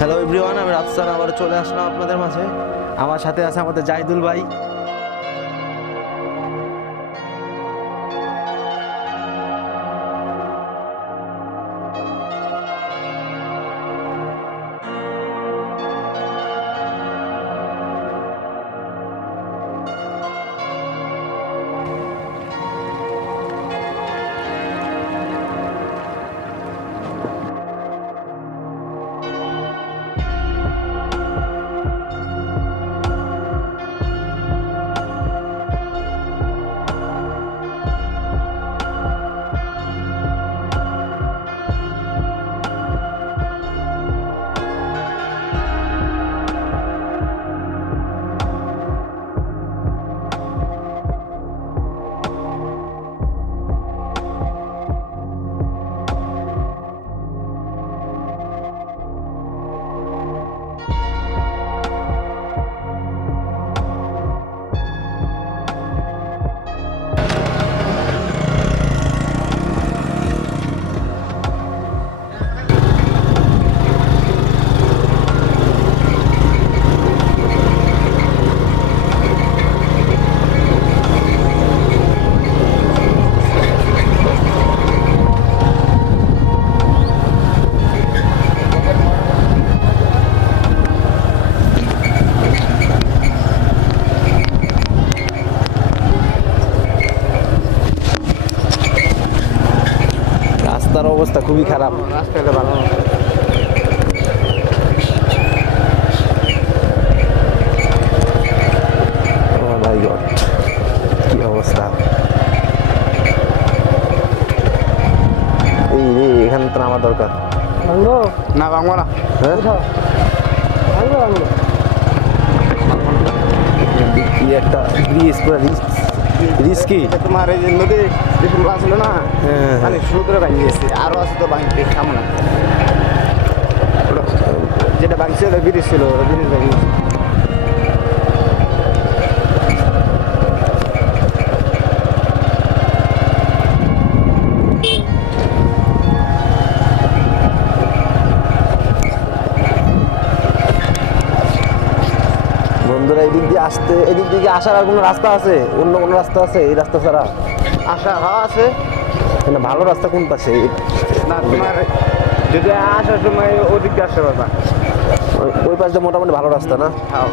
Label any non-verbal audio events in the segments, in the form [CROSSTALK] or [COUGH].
Hello everyone আমি রাফসান আবার চলে আসলাম আপনাদের মাঝে। আমার সাথে আছে আমাদের জাহিদুল ভাই। খুবই খারাপ। রাস্তাটা ভালো না। ও মাই গড কি অবস্থা। এই রে এখানে তো নামা দরকার। না ভাঙবো না। হ্যাঁ? একটা ব্রিজ পুরো রিস্কি এটা তোমার এই যে নদী ছিল না। মানে সমুদ্রে ভাঙি গেছে আরও আছে তো ভাঙতে খামো না যেটা ভাঙছে ওটা ব্রিজ ছিল ওটা ব্রিজ ভাঙি গেছে বন্ধুরা এদিক দিয়ে আসতে এদিক দিকে আসার আর কোনো রাস্তা আছে? অন্য কোনো রাস্তা আছে এই রাস্তা ছাড়া? আশা হাওয়া আছে। মানে ভালো রাস্তা কোন পাশে না তোমার যদি আসার সময় ওদিক দিয়ে আসতে পারবা ওই- ওই পাশটা মোটামুটি ভালো রাস্তা না? হ্যাঁ।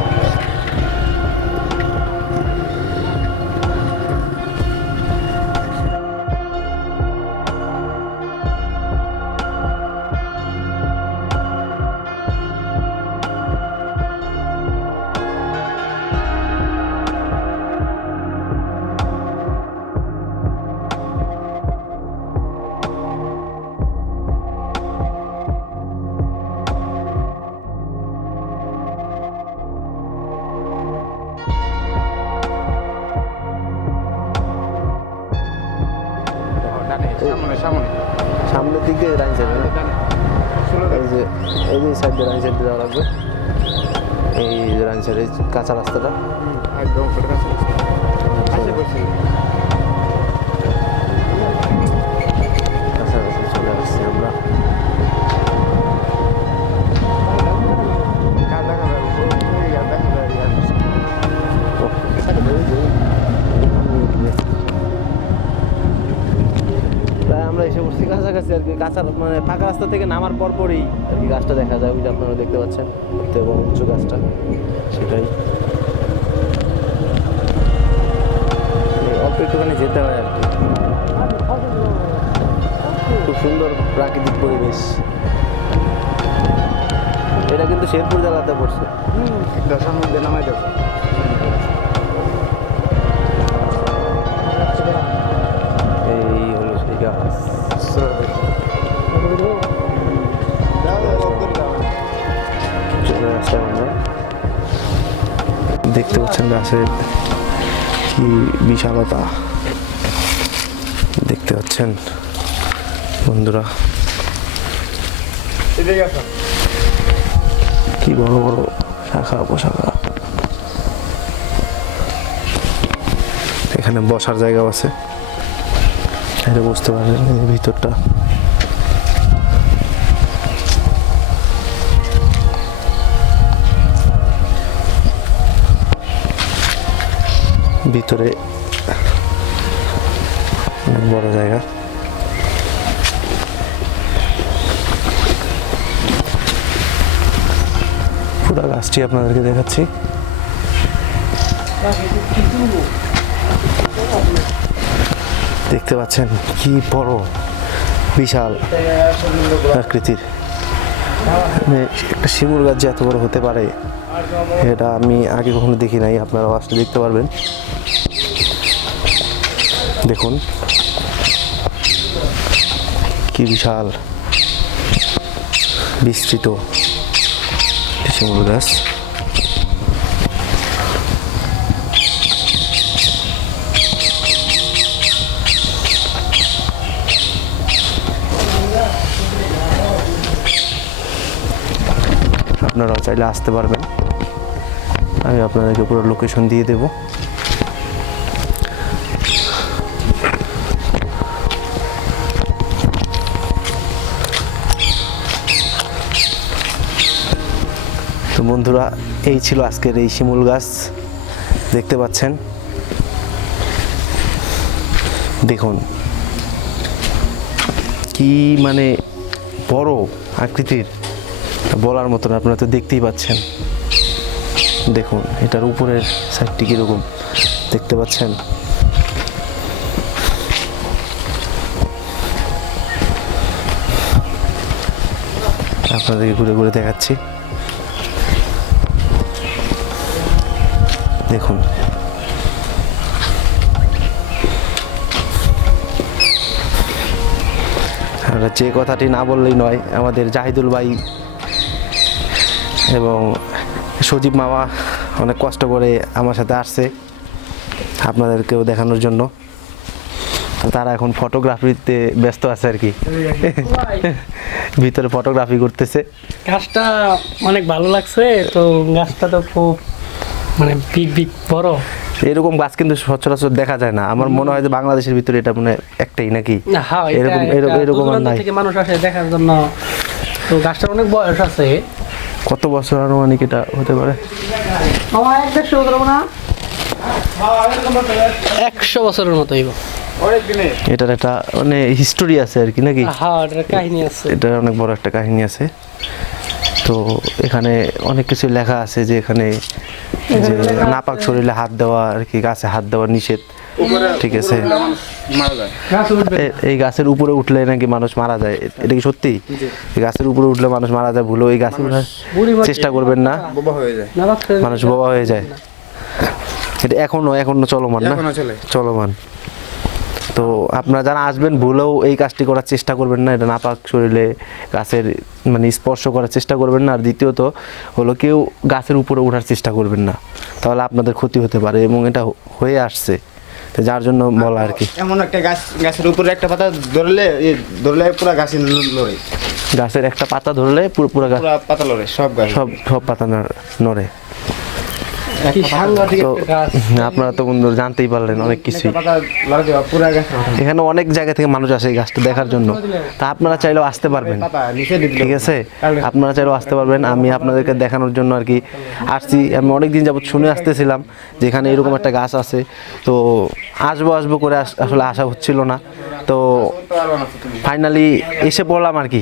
সামনের দিকে রাইন সাইড এই যে এই যে সাইড দিয়ে রাইন সাইড দিয়ে যাওয়া লাগবে। এই রাইন সাইড কাঁচা রাস্তাটা। একদম কাঁচা কাছে রাস্তা থেকে নামার পর পরই আর কি গাছটা দেখা যায় ওই যে আপনারা দেখতে পাচ্ছেন। বড় উঁচু গাছটা। সেটাই। অল্প একটুখানি যেতে হয় আর কি। খুব সুন্দর প্রাকৃতিক পরিবেশ। এটা কিন্তু শেরপুর জেলাতে পড়ছে। দশার মধ্যে নামাই দেবো। এই হলো সেই গাছ। দেখতে পাচ্ছেন গাছের কি বিশালতা। দেখতে পাচ্ছেন বন্ধুরা। কি বড় বড় শাখা পোশাখা এখানে বসার জায়গাও আছে। এটা বুঝতে এই ভিতরটা। ভিতরে বড় জায়গা। পুরো গাছটি আপনাদেরকে দেখাচ্ছি। দেখতে পাচ্ছেন কি বড়, বিশাল আকৃতির একটা শিমুল গাছ যে এত বড় হতে পারে এটা আমি আগে কখনো দেখি নাই আপনারা আসলে দেখতে পারবেন। দেখুন। কি বিশাল। বিস্তৃত। গাছ। আপনারাও চাইলে আসতে পারবেন। আমি আপনাদেরকে পুরো লোকেশন দিয়ে দেব। তো বন্ধুরা, এই ছিল আজকের এই শিমুল গাছ। দেখতে পাচ্ছেন? দেখুন, কি মানে বড় আকৃতির বলার মতন আপনারা তো দেখতেই পাচ্ছেন। দেখুন, এটার উপরের সাইডটি কীরকম? দেখতে পাচ্ছেন? আপনাদেরকে ঘুরে ঘুরে দেখাচ্ছি। দেখুন। যে কথাটি না বললেই নয়, আমাদের জাহিদুল ভাই এবং সজীব মামা অনেক কষ্ট করে আমার সাথে আসছে আপনাদেরকেও দেখানোর জন্য। তো তারা এখন ফটোগ্রাফিতে ব্যস্ত আছে আর কি। ভিতরে ফটোগ্রাফি করতেছে। গাছটা অনেক ভালো লাগছে তো গাছটা তো খুব মানে বিগ বিগ বড়। এরকম গাছ কিন্তু সচরাচর দেখা যায় না। আমার মনে হয় যে বাংলাদেশের ভিতরে এটা মানে একটাই নাকি? হ্যাঁ এরকম এরকম এরকম আর নাই। থেকে মানুষ আসে দেখার জন্য। তো গাছটার অনেক বয়স আছে। কত বছর আনুমানিক এটা হতে পারে? একশো বছরের মতো হইব। অনেক দিনে এটার একটা মানে হিস্টোরি আছে আর কি নাকি? হ্যাঁ এটার কাহিনী আছে। এটার অনেক বড় একটা কাহিনী আছে। তো এখানে অনেক কিছু লেখা আছে যে এখানে যে নাপাক শরীরে হাত দেওয়া আর কি গাছে হাত দেওয়া নিষেধ। ঠিক আছে। এই গাছের উপরে উঠলে নাকি মানুষ মারা যায়? এটা কি সত্যি? এই গাছের উপরে উঠলে মানুষ মারা যায় ভুলো এই গাছে ওঠার বুড়ি মানুষ- চেষ্টা করবেন না। হয়ে মানুষ বোবা হয়ে যায়। এটা এখনও এখনও চলমান না? চলমান। তো আপনারা যারা আসবেন ভুলেও এই কাজটি করার চেষ্টা করবেন না। এটা নাপাক শরীরে গাছের মানে স্পর্শ করার চেষ্টা করবেন না। আর দ্বিতীয়ত হলো কেউ গাছের উপরে ওঠার চেষ্টা করবেন না। তাহলে আপনাদের ক্ষতি হতে পারে এবং এটা হয়ে আসছে। তো যার জন্য বলা আর কি। এমন একটা গাছ গাছের উপরে একটা পাতা ধরলে ধরলে পুরো গাছে লড়ে। গাছের একটা পাতা ধরলে পুরো পুরো গাছ পাতা লড়ে সব গাছ। সব সব পাতা নড়- নড়ে কি সাংঘাতিক তো একটা গাছ [LAUGHS] আপনারা তো বন্ধু জানতেই পারলেন অনেক কিছুই। এখানে অনেক জায়গা থেকে মানুষ আসে এই গাছটা দেখার জন্য। তা আপনারা চাইলেও আসতে পারবেন। ঠিক আছে? আপনারা চাইলেও আসতে পারবেন। আমি আপনাদেরকে দেখানোর জন্য আর কি আসছি। আমি অনেক দিন যাবত শুনে আসতেছিলাম যে এখানে এরকম একটা গাছ আছে। তো আসব আসব করে আস- আসলে আসা হচ্ছিল না। তো ফাইনালি এসে পড়লাম আর কি।